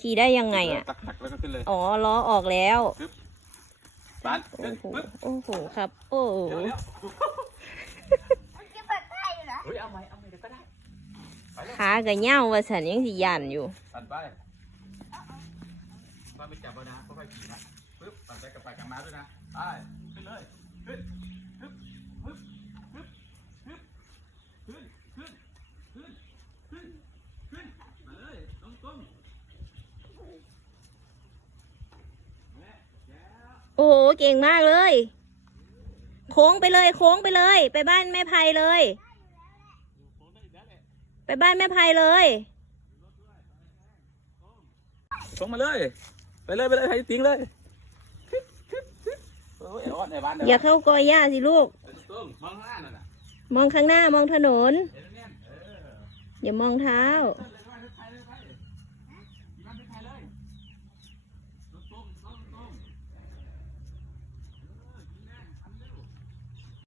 ขี่ได้ยังไงอะ ตักตักแล้วก็ขึ้นเลยอ๋อล้อออกแล้วบ้านโอ้ขึ้นโห ปึ๊บโอ้โห ครับ โอ้โห เดี๋ยวเดี๋ยวมันจะเปิดได้อยู่เหรอเฮ้ยเอาไหมเอาไหมเดี๋ยวก็ได้ไปเลยขากับเหย้าว่าสันยังสิยันอยู่ ปั่นไปบ้านไม่จับเอานะค่อยๆขี่นะปึ๊บปั่นไปกับไปกับมาด้วยนะไปขึ้นเลยขึ้นฮึบฮึบฮึบฮึบขึ้นขึ้นขึ้นขึ้นขึ้นมาเลยตรงตรงแม่แจ๋ว โอ้โห เก่งมากเลย โค้งไปเลย โค้งไปเลย ไปบ้านแม่ไพเลย ไปบ้านแม่ไพเลยส่งมาเลย ไปเลยไปเลยให้ติ้งเลยโอ้ยร้อนในบ้านอย่าเข้ากอหญ้าสิลูกตรงมองข้างหน้าน่ะนะมองข้างหน้ามองถนนเห็นไหมเนี่ยเอออย่ามองเท้านั่นแหละ